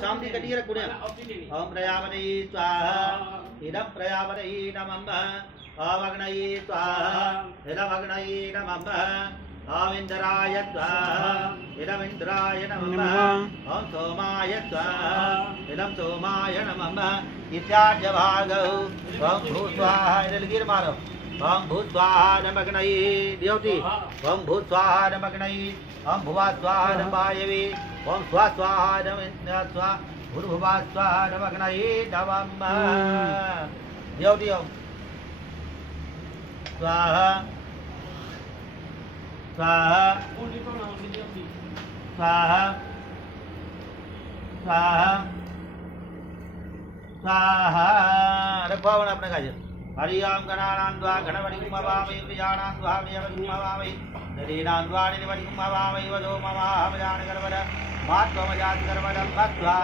शांति कटिए रखुने ओम प्रजापति स्वाहा इदं प्रजापति नमः ओम अग्नये स्वाहा इदं अग्नये नमः ओम इंद्राय स्वाहा इदं इंद्राय नमः ओम सोमाय स्वाहा इदं सोमाय नमः इत्याद्य भागौ ओम भू स्वाहा इदं मारो ओम भू स्वाहा नमग्नये देवती ओम भू स्वाहा नमग्नये ओम भुवा स्वाहा नमायवे ओम स्वा स्वाहा नमः स्वा भूर्भुवा स्वाहा नमग्नये नमः देवती ओम स्वाहा स्वाहा स्वाहा स्वाहा स्वाहा रखो अपने काज हरि ओम गणानां द्वा गणपतिं हवामहे प्रियाणां द्वा प्रियपतिं हवामहे नदीनां द्वा निवतिं हवामहे वदो मम अहमजान कर्मण मात्वमजाति कर्मणं भक्त्वा